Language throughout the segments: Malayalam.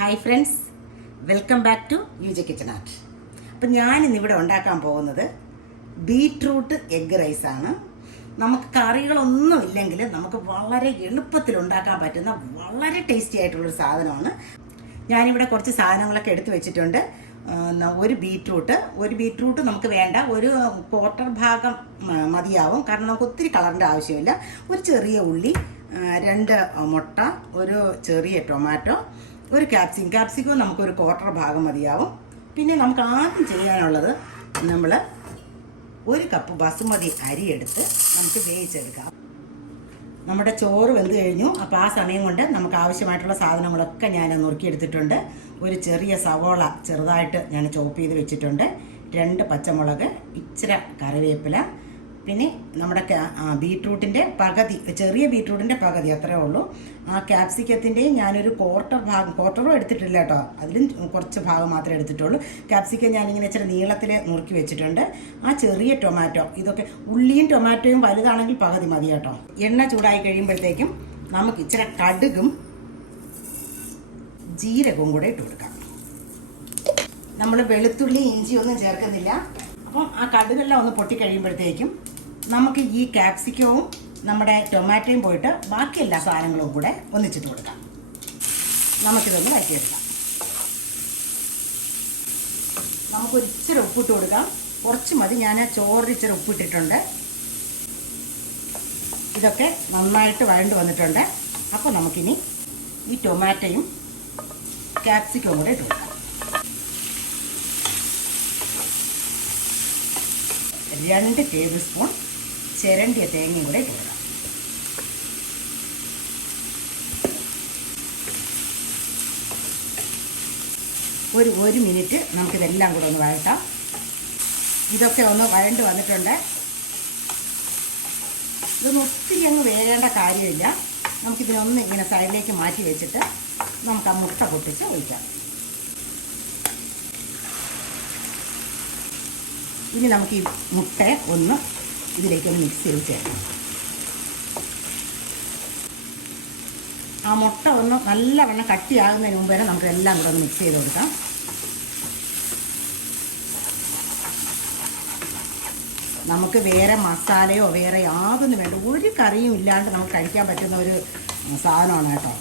Hi friends welcome back to U J kitchen art appam ഞാനിന്നിവിടെ ഉണ്ടാക്കാൻ പോകുന്നത് ബീട്രൂട്ട് എഗ് റൈസാണ് നമുക്ക് കറികളൊന്നും ഇല്ലെങ്കിൽ നമുക്ക് വളരെ എളുപ്പത്തിൽ ഉണ്ടാക്കാൻ പറ്റുന്ന വളരെ ടേസ്റ്റി ആയിട്ടുള്ളൊരു സാധനമാണ്. ഞാനിവിടെ കുറച്ച് സാധനങ്ങളൊക്കെ എടുത്തു വെച്ചിട്ടുണ്ട്. ഒരു ബീട്രൂട്ട്. ഒരു ബീട്രൂട്ട് നമുക്ക് വേണ്ട. ഒരു ക്വാർട്ടർ ഭാഗം മതിയാവും. കാരണം നമുക്ക് ഒത്തിരി കളറിന്റെ ആവശ്യമില്ല. ഒരു ചെറിയ ഉള്ളി രണ്ട് മുട്ട ഒരു ചെറിയ ടൊമാറ്റോ ഒരു ക്യാപ്സിക്കം ക്യാപ്സിക്കം നമുക്കൊരു ക്വാർട്ടർ ഭാഗം മതിയാവും. പിന്നെ നമുക്ക് ആദ്യം ചെയ്യാനുള്ളത് നമ്മൾ ഒരു കപ്പ് ബസുമതി അരി എടുത്ത് നമുക്ക് വേവിച്ചെടുക്കാം. നമ്മുടെ ചോറ് വെന്ത് കഴിഞ്ഞു. അപ്പോൾ ആ സമയം കൊണ്ട് നമുക്ക് ആവശ്യമായിട്ടുള്ള സാധനങ്ങളൊക്കെ ഞാൻ നുറുക്കിയെടുത്തിട്ടുണ്ട് ഒരു ചെറിയ സവോള ചെറുതായിട്ട് ഞാൻ ചോപ്പ് ചെയ്ത് വെച്ചിട്ടുണ്ട്. രണ്ട് പച്ചമുളക് ഇച്ചിരി കറിവേപ്പില പിന്നെ നമ്മുടെ ബീട്രൂട്ടിന്റെ പകുതി ചെറിയ ബീട്രൂട്ടിന്റെ പകുതി അത്രേ ഉള്ളൂ. ആ ക്യാപ്സിക്കത്തിന്റെയും ഞാനൊരു ക്വാർട്ടർ ഭാഗം ക്വാർട്ടറും എടുത്തിട്ടില്ല കേട്ടോ. അതിലും കുറച്ച് ഭാഗം മാത്രമേ എടുത്തിട്ടുള്ളൂ. ക്യാപ്സിക്കം ഞാനിങ്ങനെ ഇച്ചിരി നീളത്തിൽ നുറുക്കി വെച്ചിട്ടുണ്ട്. ആ ചെറിയ ടൊമാറ്റോ ഇതൊക്കെ ഉള്ളിയും ടൊമാറ്റോയും വലുതാണെങ്കിൽ പകുതി മതി കേട്ടോ. എണ്ണ ചൂടായി കഴിയുമ്പോഴത്തേക്കും നമുക്ക് ഇച്ചിരി കടുകും ജീരകവും കൂടെ ഇട്ട് കൊടുക്കാം. നമ്മൾ വെളുത്തുള്ളി ഇഞ്ചി ഒന്നും ചേർക്കുന്നില്ല. അപ്പം ആ കടുകെല്ലാം ഒന്ന് പൊട്ടിക്കഴിയുമ്പോഴത്തേക്കും നമുക്ക് ഈ ക്യാപ്സിക്കവും നമ്മുടെ ടൊമാറ്റോയും പോയിട്ട് ബാക്കി എല്ലാ സാധനങ്ങളും കൂടെ ഒന്നിച്ചിട്ട് കൊടുക്കാം. നമുക്കിതൊന്ന് വഴറ്റിയെടുക്കാം. നമുക്ക് ഒരിച്ചിരി ഉപ്പിട്ട് കൊടുക്കാം. കുറച്ച് മതി. ഞാൻ ചോറിന് ഇച്ചിരി ഉപ്പിട്ടിട്ടുണ്ട്. ഇതൊക്കെ നന്നായിട്ട് വഴണ്ട് വന്നിട്ടുണ്ട്. അപ്പോൾ നമുക്കിനി ഈ ടൊമാറ്റോയും ക്യാപ്സിക്കവും കൂടെ ഇട്ട് കൊടുക്കാം. രണ്ട് ടേബിൾ സ്പൂൺ ചിരണ്ടിയ തേങ്ങയും കൂടെ ഇട്ട് ഒരു ഒരു മിനിറ്റ് നമുക്കിതെല്ലാം കൂടെ ഒന്ന് വഴട്ടാം ഇതൊക്കെ ഒന്ന് വഴണ്ട് വന്നിട്ടുണ്ട്. ഇതൊന്നും ഒത്തിരി അങ്ങ് വേകേണ്ട കാര്യമില്ല. നമുക്കിതിനൊന്ന് ഇങ്ങനെ സൈഡിലേക്ക് മാറ്റി വെച്ചിട്ട് നമുക്ക് ആ മുട്ട പൊട്ടിച്ച് ഒഴിക്കാം. ഇനി നമുക്ക് ഈ മുട്ടയെ ഒന്ന് ഇതിലേക്കൊന്ന് മിക്സ് ചെയ്ത് ചേർക്കാം. ആ മുട്ട ഒന്ന് നല്ലവണ്ണം കട്ടിയാകുന്നതിന് മുമ്പ് വരെ നമുക്ക് എല്ലാം കൂടെ ഒന്ന് മിക്സ് ചെയ്ത് കൊടുക്കാം. നമുക്ക് വേറെ മസാലയോ വേറെ യാതൊന്നും വേണ്ട. ഒരു കറിയും ഇല്ലാണ്ട് നമുക്ക് കഴിക്കാൻ പറ്റുന്ന ഒരു സാധനമാണ് കേട്ടോ.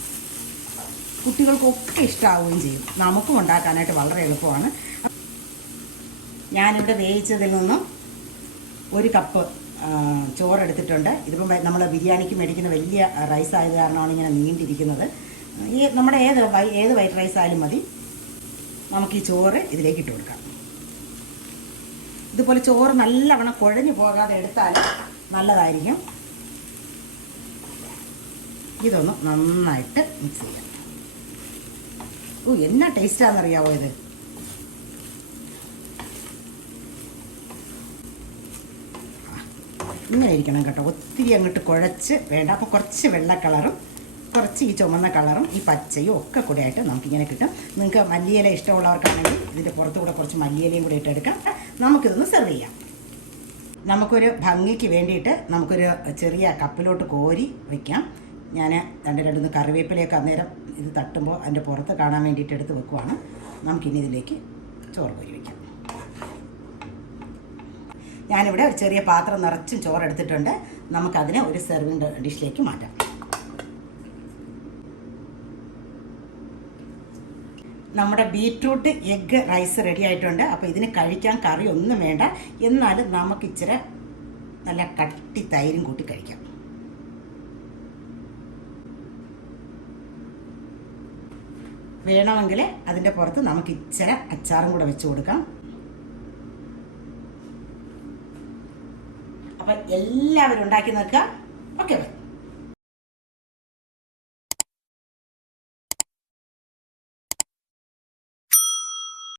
കുട്ടികൾക്കൊക്കെ ഇഷ്ടമാവുകയും ചെയ്യും. നമുക്കും ഉണ്ടാക്കാനായിട്ട് വളരെ എളുപ്പമാണ്. ഞാനിവിടെ വേവിച്ചതിൽ നിന്നും ഒരു കപ്പ് ചോറെടുത്തിട്ടുണ്ട്. ഇതിപ്പം നമ്മൾ ബിരിയാണിക്ക് മേടിക്കുന്ന വലിയ റൈസ് ആയത് കാരണമാണ് ഇങ്ങനെ നീണ്ടിരിക്കുന്നത്. ഈ നമ്മുടെ ഏത് ഏത് വൈറ്റ് റൈസ് ആയാലും മതി. നമുക്ക് ഈ ചോറ് ഇതിലേക്ക് ഇട്ട് കൊടുക്കാം. ഇതുപോലെ ചോറ് നല്ലവണ്ണം കുഴഞ്ഞു പോകാതെ എടുത്താൽ നല്ലതായിരിക്കും. ഇതൊന്ന് നന്നായിട്ട് മിക്സ് ചെയ്യാം. ഓ എന്നാ ടേസ്റ്റാണെന്നറിയാവോ ഇത്? ഇങ്ങനെ ഇരിക്കണം കേട്ടോ. ഒത്തിരി അങ്ങോട്ട് കുഴച്ച് വേണ്ട. അപ്പോൾ കുറച്ച് വെള്ള കളറും കുറച്ച് ഈ ചുമന്ന കളറും ഈ പച്ചയും ഒക്കെ കൂടെ ആയിട്ട് നമുക്കിങ്ങനെ കിട്ടും. നിങ്ങൾക്ക് മല്ലിയില ഇഷ്ടമുള്ളവർക്കാണെങ്കിൽ ഇതിന്റെ പുറത്തുകൂടെ കുറച്ച് മല്ലിയിലയും കൂടെ ഇട്ടെടുക്കാം നമുക്കിതൊന്ന് സെർവ് ചെയ്യാം. നമുക്കൊരു ഭംഗിക്ക് വേണ്ടിയിട്ട് നമുക്കൊരു ചെറിയ കപ്പിലോട്ട് കോരി വയ്ക്കാം ഞാൻ രണ്ട് രണ്ടൊന്ന് കറിവേപ്പിലയൊക്കെ അന്നേരം ഇത് തട്ടുമ്പോൾ അതിന്റെ പുറത്ത് കാണാൻ വേണ്ടിയിട്ട് എടുത്ത് വെക്കുവാണ്. നമുക്കിനി ഇതിലേക്ക് ചോറ് കോരി വയ്ക്കാം ഞാനിവിടെ ഒരു ചെറിയ പാത്രം നിറച്ചും ചോറെടുത്തിട്ടുണ്ട്. നമുക്കതിനെ ഒരു സെർവിങ് ഡിഷിലേക്ക് മാറ്റാം. നമ്മുടെ ബീറ്റ്റൂട്ട് എഗ്ഗ് റൈസ് റെഡി ആയിട്ടുണ്ട്. അപ്പോൾ ഇതിന് കഴിക്കാൻ കറി ഒന്നും വേണ്ട. എന്നാലും നമുക്ക് ഇച്ചിരി നല്ല കട്ടി തൈരും കൂട്ടി കഴിക്കാം. വേണമെങ്കിൽ അതിന്റെ പുറത്ത് നമുക്ക് ഇച്ചിരി അച്ചാറും കൂടെ വെച്ച് കൊടുക്കാം. അപ്പം എല്ലാവരും ഉണ്ടാക്കി നോക്കുക. Okay bye.